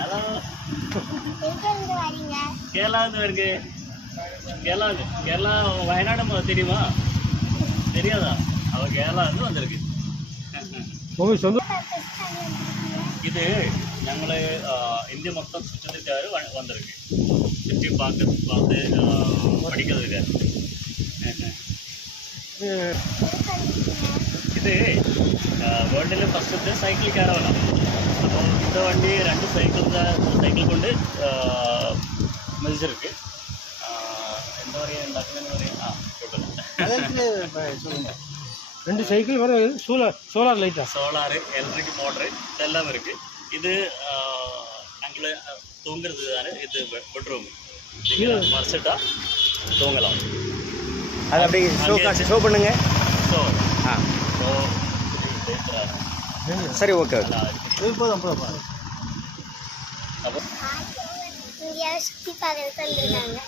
Hello. எங்கிருந்து வரீங்க? கேரளாவிலிருந்து வருது. கேரளா வயநாடு தெரியுமா? தெரியாதா? அவ கேரளாவிலிருந்து வந்திருக்கு. ഇത് ഞങ്ങൾ ഇന്ത്യ മൊത്തം ചുറ്റിട്ടാറ് വന്നിருக்கு. ചുറ്റി பார்த்து படிக்கிறதுக்கு. ഇത് വേൾഡിലെ ഫസ്റ്റത്തെ സൈക്കിൾ കാരവനാണ്. അപ്പോൾ இந்த வண்டி 2 சைக்கிள் கொண்டு மிதிச்சிருக்கு. എന്താ പറയുക ഉണ്ടാക്കുന്നതെന്ന് പറയാം. കുഴപ്പമില്ല. 2 சைக்கிள் வர சோலார் லைட்டா, சோலார் எலக்ட்ரிக் மோட்டரு இதெல்லாம் இருக்குது. இது நாங்கள் தூங்குறது தானே. இது பெட்ரூம். நீங்கள் மறைச்சிட்டா தூங்கலாம். அது அப்படியே ஷோ பண்ணுங்க. ஸோ ஸோ சரி, ஓகே. போதும். அப்போ இந்தியாவை சுற்றி பார்க்கறதுக்கு வந்திருக்காங்க.